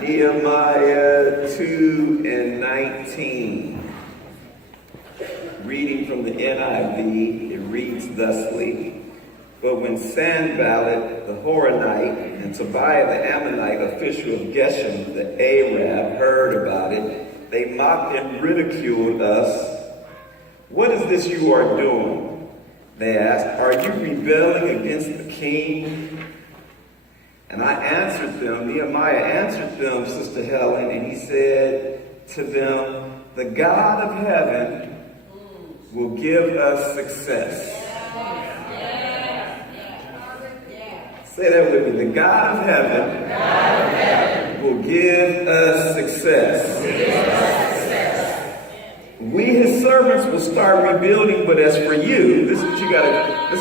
Nehemiah 2 and 19. Reading from the NIV, it reads thusly: But when Sanballat the Horonite and Tobiah the Ammonite, official of Geshem the Arab, heard about it, they mocked and ridiculed us. "What is this you are doing?" they asked. "Are you rebelling against the king?" And I answered them, Nehemiah answered them, Sister Helen, and he said to them, "The God of heaven will give us success." Say that with me. The God of heaven will give us success. We, his servants, will start rebuilding, but as for you, this is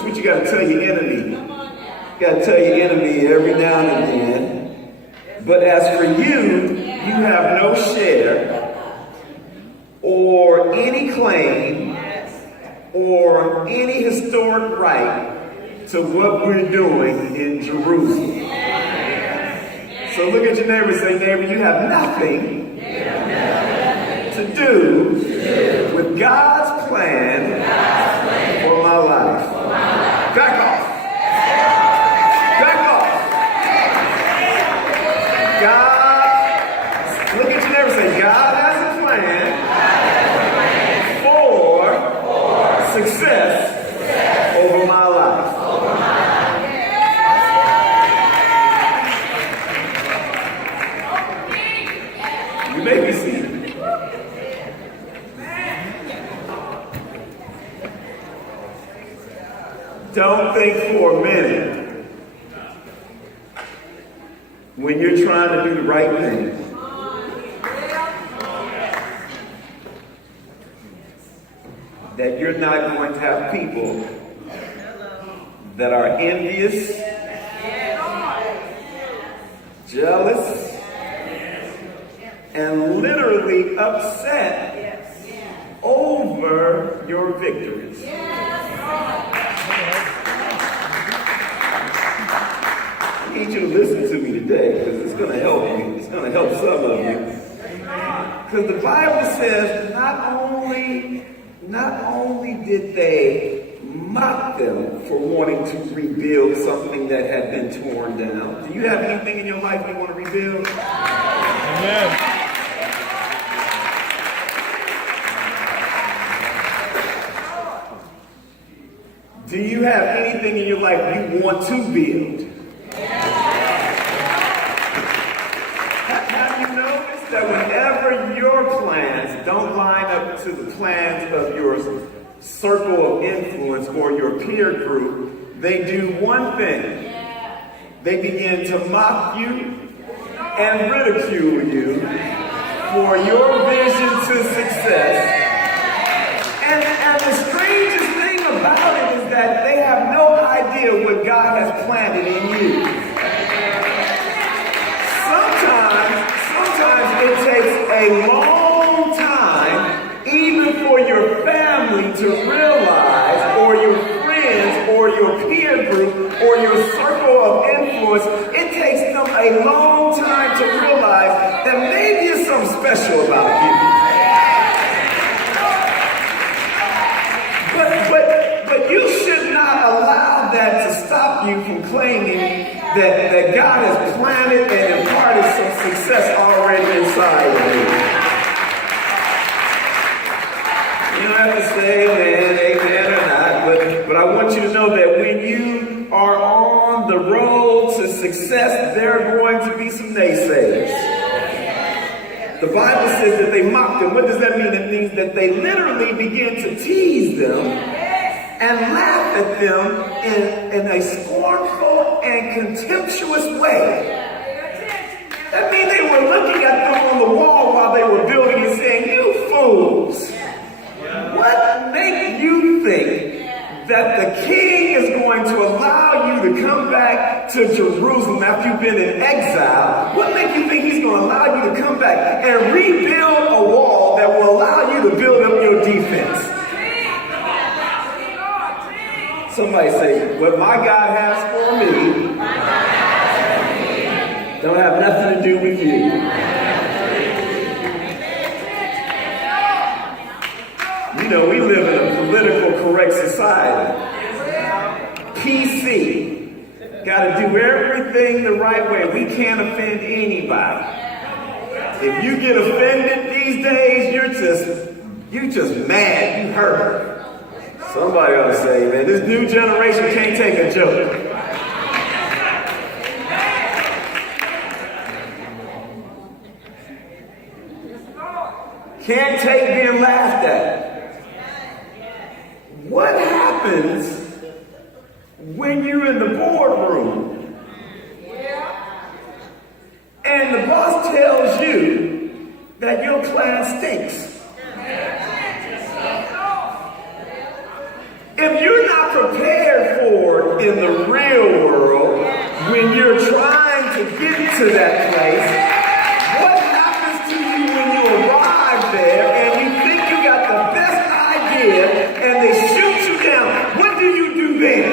what you gotta tell your enemy. You gotta tell your enemy every now and then. But as for you, you have no share or any claim or any historic right to what we're doing in Jerusalem. So look at your neighbor and say, "Neighbor, you have nothing to do with God's plan for my life." Back off. God, look at your neighbor and say, God has a plan for success over my life. You may be seated. Don't think for a minute, when you're trying to do the right thing, that you're not going to have people that are envious, jealous, and literally upset over your victories. I need you to listen to me today, because it's going to help you. It's going to help some of you. Because the Bible says not only did they mock them for wanting to rebuild something that had been torn down. Do you have anything in your life you want to rebuild? Amen. Do you have anything in your life you want to build? Have you noticed that whenever your plans don't line up to the plans of your circle of influence or your peer group, they do one thing. They begin to mock you and ridicule you for your vision to success. And the strangest thing about it is that they have no idea what God has planted in you. Sometimes it takes a long time, even for your family to realize, or your friends, or your peer group, or your circle of influence. It takes them a long time to realize that maybe there's something special about you. But you should not allow that to stop you from claiming that God has planted and imparted some success already inside of you. You don't have to say amen or not, but I want you to know that when you are on the road to success, there are going to be some naysayers. The Bible says that they mocked them. What does that mean? It means that they literally begin to tease them and laugh at them in a scornful and contemptuous way. That means they were looking at them on the wall while they were building and saying, "You fools, what makes you think that the king is going to allow you to come back to Jerusalem after you've been in exile? What makes you think he's going to allow you to come back and rebuild a wall that will allow you to build up your defense?" Somebody say, "What my God has for me don't have nothing to to do with you. You know, we live in a political correct society. PC. Got to do everything the right way. We can't offend anybody. If you get offended these days, you're just mad. You hurt. Somebody ought to say, man, this new generation can't take a joke. Can't take being laughed at. What happens when you're in the boardroom and the boss tells you that your class stinks? If you're not prepared for it in the real world, when you're trying to get to that place, what happens to you when you arrive there and you think you got the best idea and they shoot you down? What do you do then?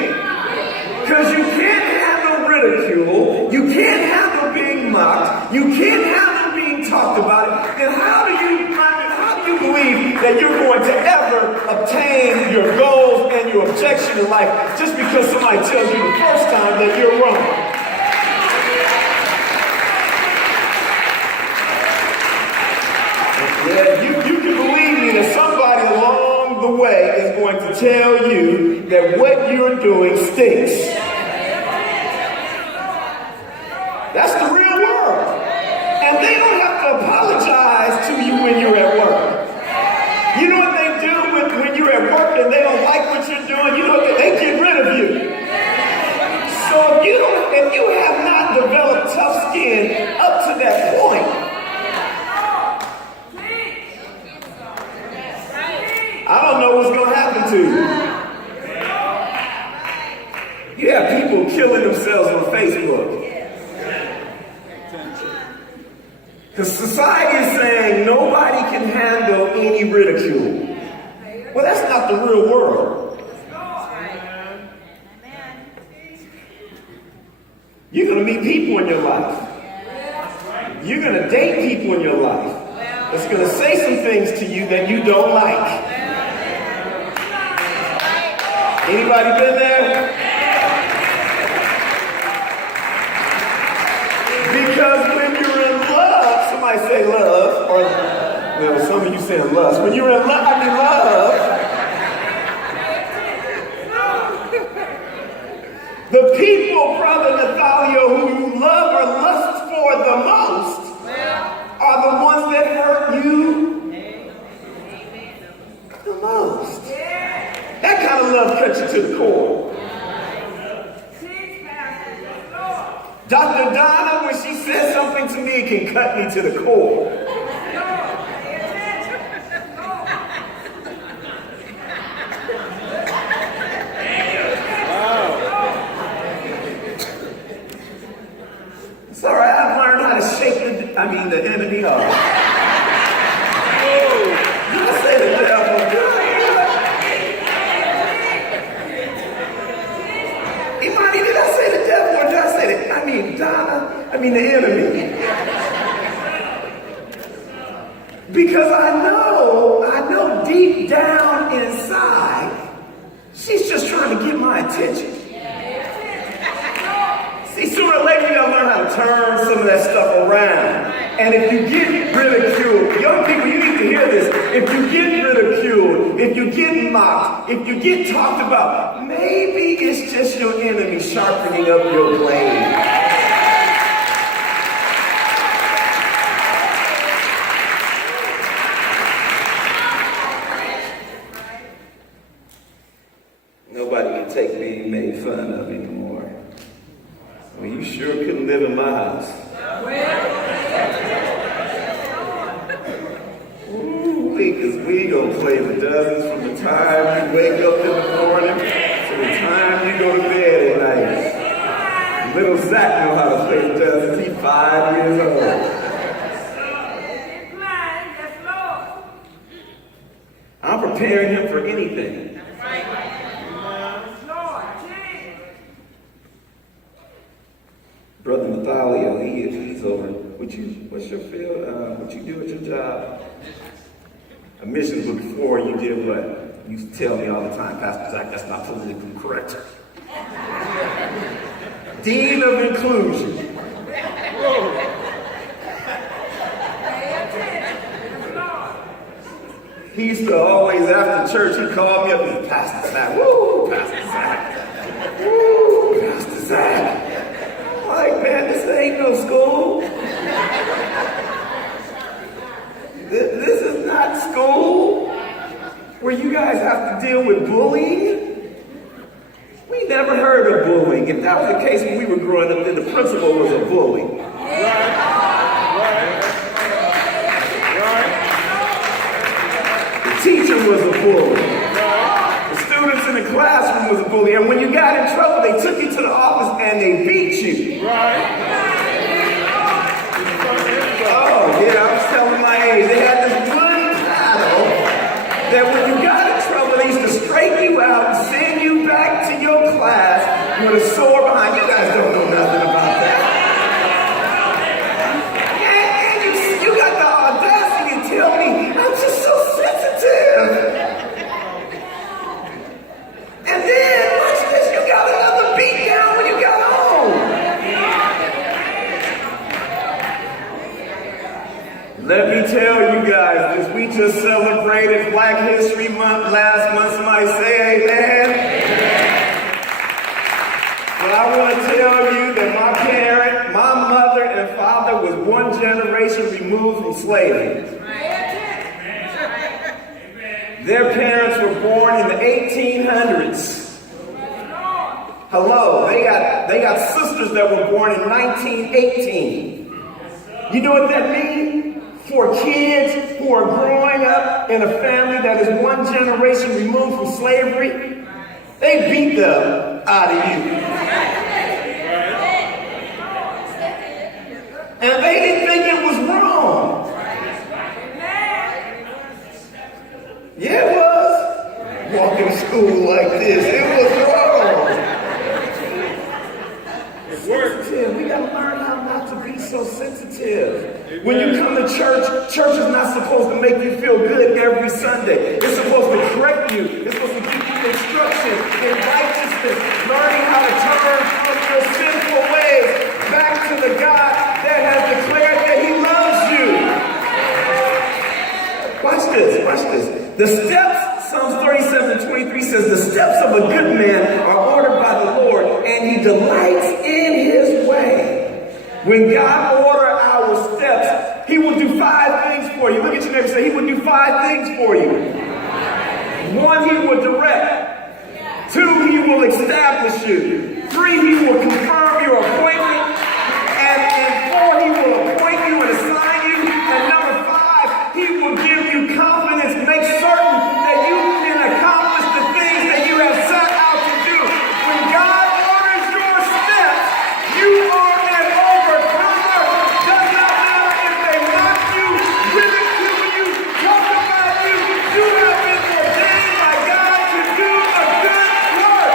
Because you can't handle ridicule, you can't handle being mocked, you can't handle being talked about, then how do you believe that you're going to ever obtain your goals and your objection in life just because somebody tells you the first time that you're wrong? Yeah, you can believe me that somebody along the way is going to tell you that what you're doing stinks. That's the real world. And they don't have to apologize to you when you're at work. You know what they do when you're at work and they don't like what you're doing? You know what they get rid of you. So if you have not developed tough skin up to that point, I don't know what's going to happen to you. You have people killing themselves on Facebook. Because society is saying nobody can handle any ridicule. Well, that's not the real world. You're going to meet people in your life. You're going to date people in your life that's going to say some things to you that you don't like. Anybody been there? Because when you're in love, somebody say love, or no, some of you saying lust. When you're in love, the people, Brother Nathalio, who you love or lust for the most are the ones that hurt you the most. That kind of love cuts you to the core. Dr. Donna, when she says something to me, it can cut me to the core. It's all right, I've learned how to shake the enemy off. You can say the devil. Imani, did I say the devil or did I say the the enemy? Because I know deep down inside, she's just trying to get my attention. See, sooner or later, you gotta learn how to turn some of that stuff around. And if you get ridiculed, young people, you need to hear this. If you get ridiculed, if you get mocked, if you get talked about, maybe it's just your enemy sharpening up your blade. Nobody can take being made fun of anymore. Well, you sure couldn't live in my house. Because we gonna play the dozens from the time you wake up in the morning to the time you go to bed at night. Little Zach know how to play the dozens. He's 5 years old. I'm preparing him for anything. Brother Nathalio, he's over. We What's your field? What you do at your job? Missions, but before you did what? You used to tell me all the time, Pastor Zach, that's not politically correct. Dean of Inclusion. He used to always, after church, he'd call me up and Pastor Zach, woo, Pastor Zach, woo, Pastor Zach. I'm like, man, this ain't no school. This is not school where you guys have to deal with bullying. We never heard of bullying. If that was the case when we were growing up, then the principal was a bully. The teacher was a bully. The students in the classroom was a bully. And when you got in trouble, they took you to the office and they beat you. Oh, yeah, I was telling my age. They had this one paddle that when you got in trouble, they used to straighten you out and send you back to your class with a sore behind. You guys don't know nothing about that. And you got the audacity to tell me, I'm just so sensitive. And then, watch this, you got another beat down when you got home. Let me tell you guys, as we just celebrated Black History Month last month, somebody say amen. Well, I want to tell you that my mother and father was one generation removed from slavery. Their parents were born in the 1800s. Hello, they got sisters that were born in 1918. You know what that means? For kids who are growing up in a family that is one generation removed from slavery, they beat them out of you. And they didn't think it was wrong. Yeah, it was. Walking to school like this, it was wrong. Sensitive. We gotta learn how not to be so sensitive. When you come to church, church is not supposed to make you feel good every Sunday. It's supposed to correct you. It's supposed to give you instruction in righteousness, learning how to turn from your sinful ways back to the God that has declared that He loves you. Watch this, watch this. The steps, Psalms 37:23 says, the steps of a good man are ordered by the Lord, and He delights in His way. When God orders our steps, He will do 5 things for you. Look at your neighbor and say, He will do 5 things for you. 1, He will direct. 2, He will establish you. 3, He will confirm your appointment. And 4, He will appoint you and assign you. And number 5, He will give you confidence. Make certain that you can accomplish the things that you have set out to do. When God orders your steps, you are an overcomer. Does not matter if they mock you, ridicule you, talk about you. You have been ordained by God to do a good work.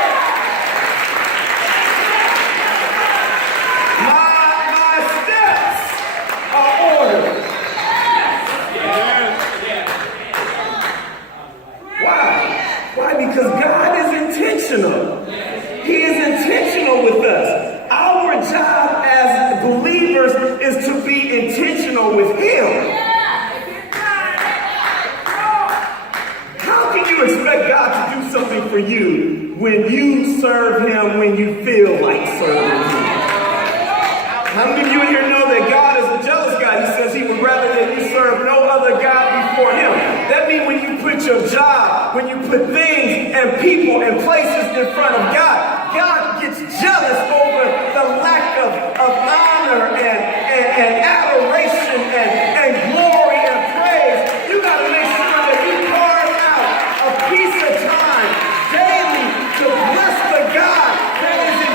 My steps are ordered. Why? Because God is intentional. He is intentional with us. Our job as believers is to be intentional with Him. How can you expect God to do something for you when you serve Him when you feel like serving Him? How many of you in here know that God is a jealous God? He says He would rather that you serve no other God before Him. That means when you put your job, when you put things and people and places in front of God, God gets jealous over the lack of honor and adoration and glory and praise. You got to make sure that you carve out a piece of time daily to bless the God that is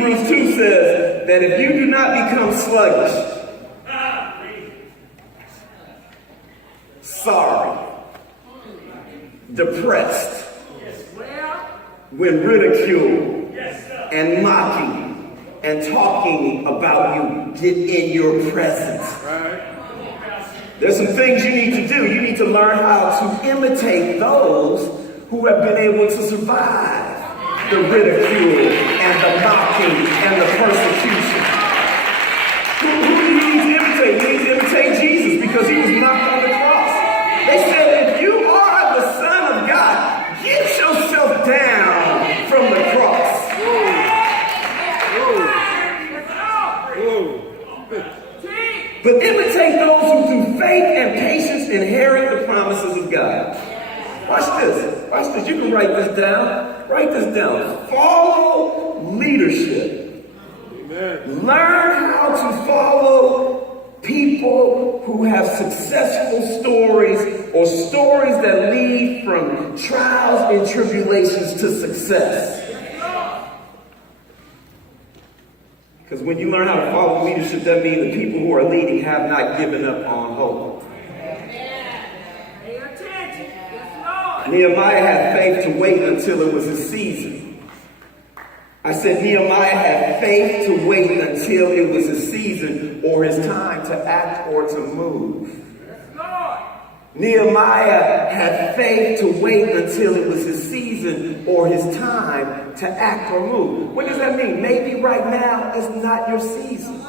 Hebrews 2 says that if you do not become sluggish, sorry, depressed, when ridiculed and mocking and talking about you get in your presence. There's some things you need to do. You need to learn how to imitate those who have been able to survive the ridicule and the mocking and the persecution. Who do you need to imitate? You need to imitate Jesus because he was knocked on the cross. They said, if you are the Son of God, get yourself down from the cross. But imitate those who through faith and patience inherit the promises of God. Watch this. Watch this. You can write this down. Write this down. Follow leadership. Amen. Learn how to follow people who have successful stories or stories that lead from trials and tribulations to success. Because when you learn how to follow leadership, that means the people who are leading have not given up on hope. Nehemiah had faith to wait until it was his season. I said Nehemiah had faith to wait until it was his season or his time to act or to move. Nehemiah had faith to wait until it was his season or his time to act or move. What does that mean? Maybe right now is not your season.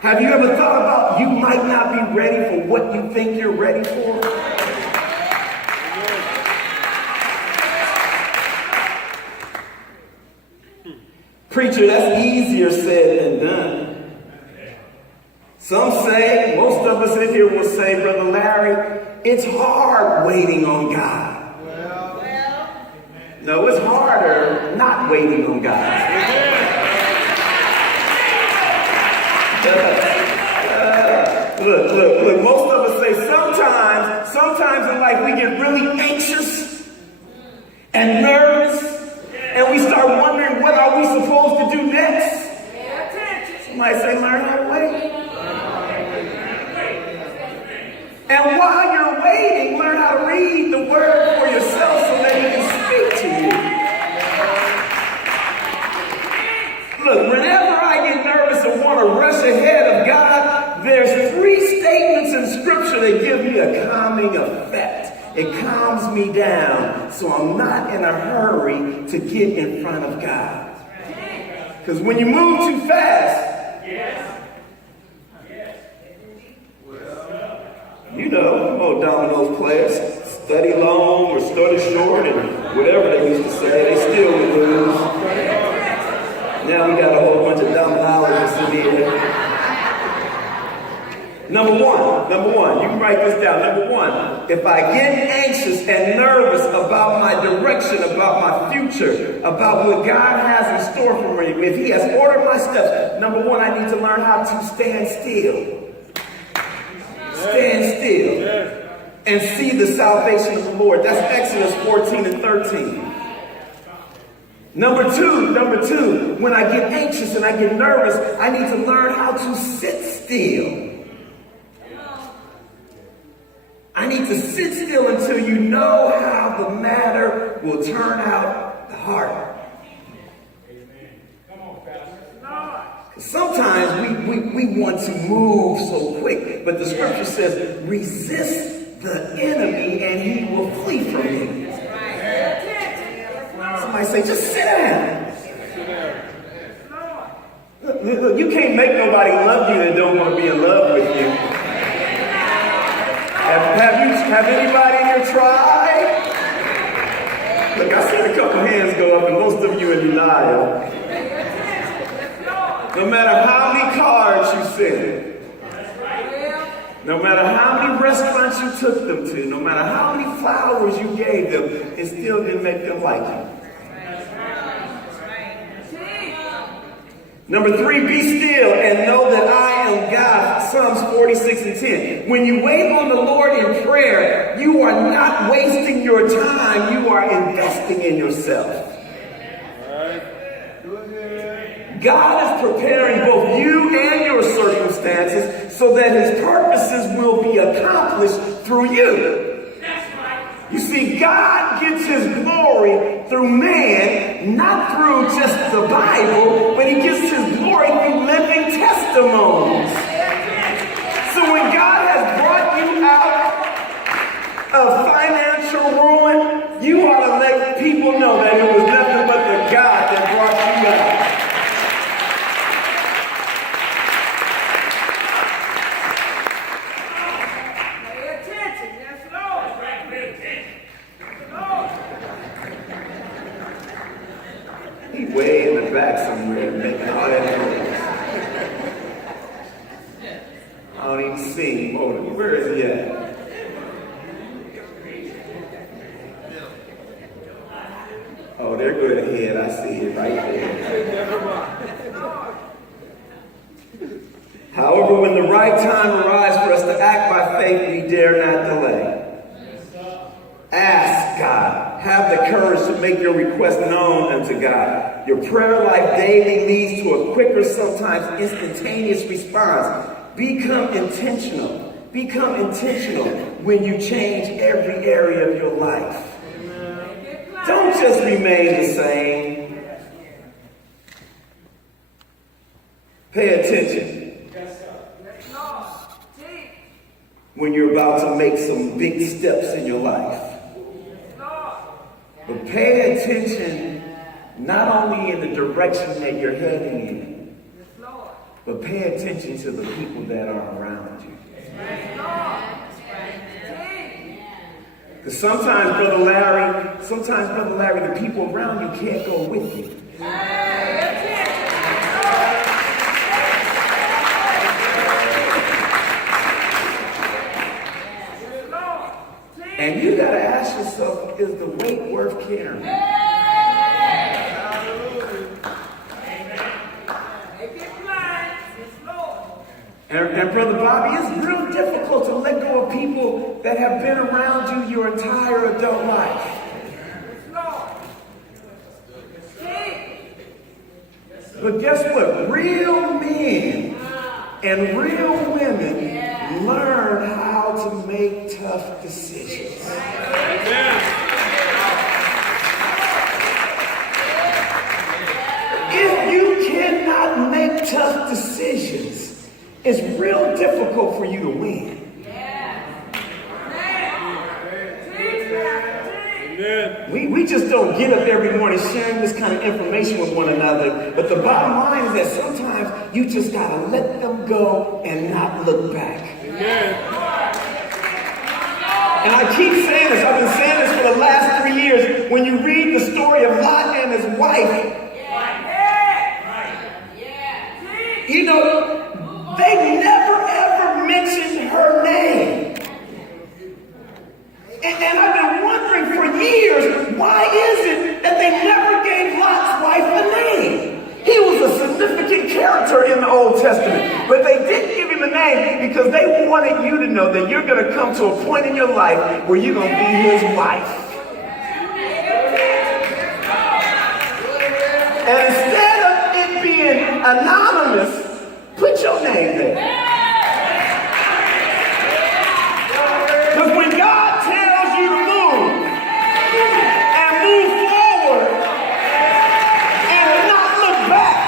Have you ever thought about you might not be ready for what you think you're ready for? Preacher, that's easier said than done. Some say, most of us in here will say, Brother Larry, it's hard waiting on God. No, it's harder not waiting on God. Look, most of us say sometimes in life we get really anxious and nervous and we start wondering what are we supposed to do next. Somebody say learn how to wait. And while you're waiting, learn how to read the word for yourself so that he can speak to you. Look, whenever I get nervous and want to rush ahead of God, there's 3 statements in scripture that give me a calming effect. It calms me down so I'm not in a hurry to get in front of God. Because when you move too fast, you know, old dominoes players, study long or study short and whatever they used to say, they still would lose. Now we got a whole bunch of dominologists in here. Number one, you can write this down. Number 1, if I get anxious and nervous about my direction, about my future, about what God has in store for me, if he has ordered my steps, number 1, I need to learn how to stand still. Stand still and see the salvation of the Lord. That's Exodus 14 and 13. Number two, when I get anxious and I get nervous, I need to learn how to sit still. I need to sit still until you know how the matter will turn out the heart. Sometimes we want to move so quick, but the scripture says, resist the enemy and he will flee from you. Somebody say, just sit down. Look, you can't make nobody love you that don't want to be in love with you. Have anybody in here tried? Look, I seen a couple hands go up and most of you in denial. No matter how many cards you sent, no matter how many restaurants you took them to, no matter how many flowers you gave them, it still didn't make them like you. Number 3, be still and know that I am God. Psalms 46 and 10. When you wait on the Lord in prayer, you are not wasting your time. You are investing in yourself. God is preparing both you and your circumstances so that his purposes will be accomplished through you. You see, God gets his glory through man, not through just the Bible, but he gets his glory through living testimonies. So when God has brought you out of financial ruin, you ought to let people know that it was nothing but the God that brought you out. He's way in the back somewhere making all that noise. I don't even see him. Oh, where is he at? Oh, there go the head. I see it right there. However, when the right time arrives for us to act by faith, we dare not delay. Ask God. Have the courage to make your request known unto God. Your prayer life daily leads to a quicker, sometimes instantaneous response. Become intentional. Become intentional when you change every area of your life. Don't just remain the same. Pay attention when you're about to make some big steps in your life. But pay attention not only in the direction that you're heading in, but pay attention to the people that are around you. Because sometimes, Brother Larry, the people around you can't go with you. And you got to ask yourself, is the weight worth carrying? And Brother Bobby, it's real difficult to let go of people that have been around you your entire adult life. But guess what? Real men and real women learn how to make tough decisions. If you cannot make tough decisions, it's real difficult for you to win. We just don't get up every morning sharing this kind of information with one another. But the bottom line is that sometimes you just got to let them go and not look back. And I keep saying this. I've been saying this for the last 3 years. When you read the story of Lot and his wife, you know, they never ever mentioned her name. And I've been wondering for years, why is it that they never gave Lot's wife a name? He was a significant character in the Old Testament, but they didn't give him a name because they wanted you to know that you're going to come to a point in your life where you're going to be his wife. And instead of it being anonymous, put your name there. Because when God tells you to move and move forward and not look back,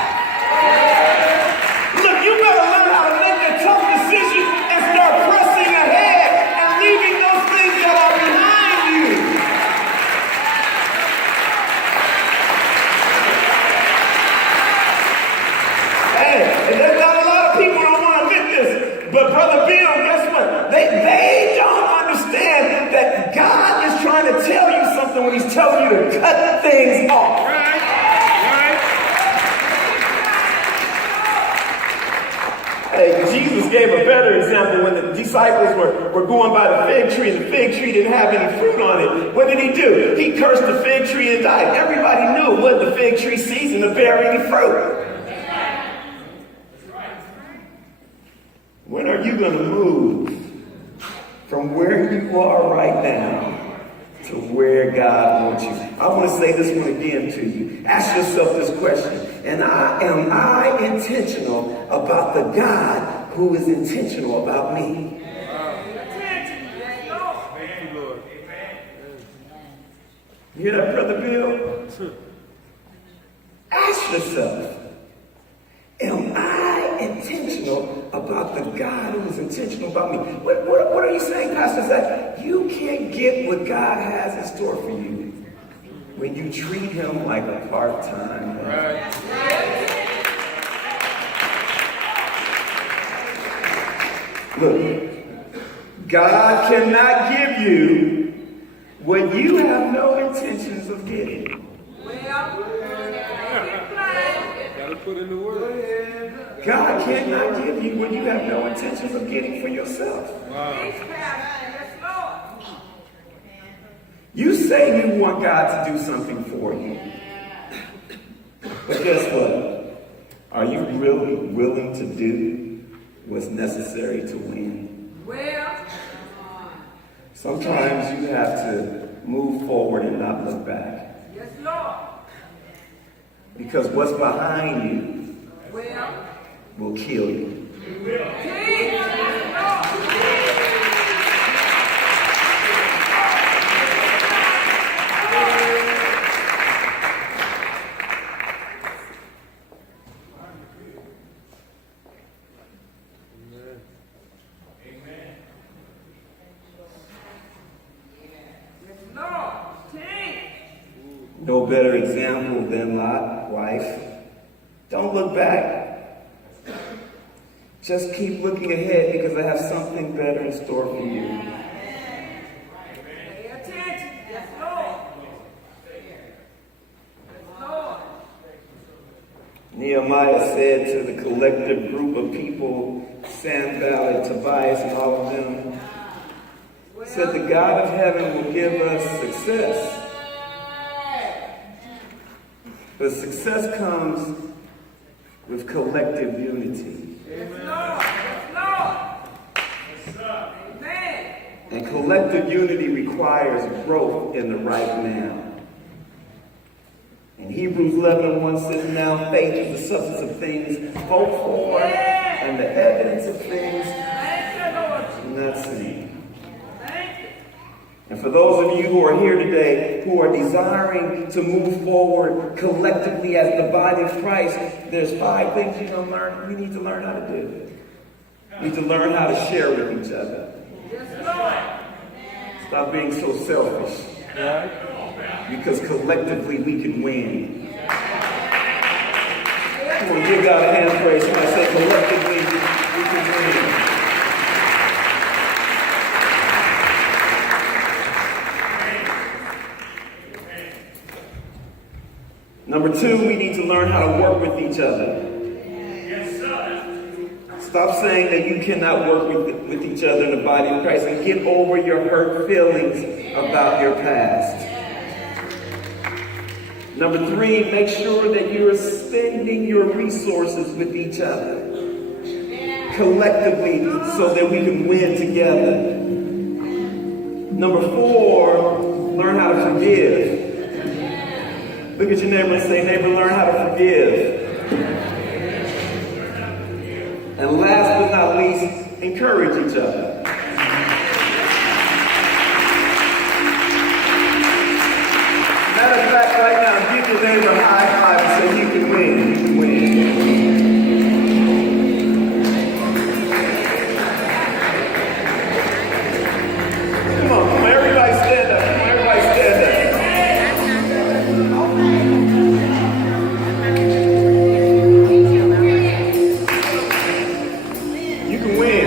look, you better learn how to make a tough decision and start pressing ahead and leaving those things that are behind you. Hey, there's not a lot of people who don't want to admit this, but Brother Bill, guess what? They don't understand that God is trying to tell you something when he's telling you to cut things off. Hey, Jesus gave a better example when the disciples were going by the fig tree and the fig tree didn't have any fruit on it. What did he do? He cursed the fig tree and died. Everybody knew it wasn't the fig tree season to bear any fruit. When are you going to move from where you are right now to where God wants you I want to say this one again to you. Ask yourself this question. Am I intentional about the God who is intentional about me? Thank you, Lord. You hear that, Brother Bill? Ask yourself, am I intentional about the God who is intentional about me? What are you saying, Pastor Zach? You can't get what God has in store for you when you treat him like a part-time. Right. Look, God cannot give you what you have no intentions of getting. Gotta put in the word. God cannot give you what you have no intentions of getting for yourself. Wow. You say you want God to do something for you. But guess what? Are you really willing to do what's necessary to win? Sometimes you have to move forward and not look back. Yes, Lord. Because what's behind you will kill you. No better example than Lot, wife. Don't look back. Just keep looking ahead because I have something better in store for you. Pay attention. Yes, Lord. Yes, Lord. Nehemiah said to the collective group of people, Sanballat, Tobias, and all of them, said the God of heaven will give us success. But success comes with collective unity. Yes, Lord. Yes, Lord. Amen. And collective unity requires growth in the right now. In Hebrews 11:1 says, now faith is the substance of things hoped for and the evidence of things not seen. And for those of you who are here today who are desiring to move forward collectively as the body of Christ, there's 5 things we need to learn how to do. We need to learn how to share with each other. Stop being so selfish. Because collectively we can win. Come on, give God a hand praise when I say collectively we can win. Number 2, we need to learn how to work with each other. Stop saying that you cannot work with each other in the body of Christ and get over your hurt feelings about your past. Number 3, make sure that you're spending your resources with each other collectively so that we can win together. Number 4, learn how to forgive. Look at your neighbor and say, neighbor, learn how to forgive. And last but not least, encourage each other. Matter of fact, right now, give your neighbor a high five and say, you can win, you can win. Come on, everybody stand up. Come on, everybody stand up. You can win.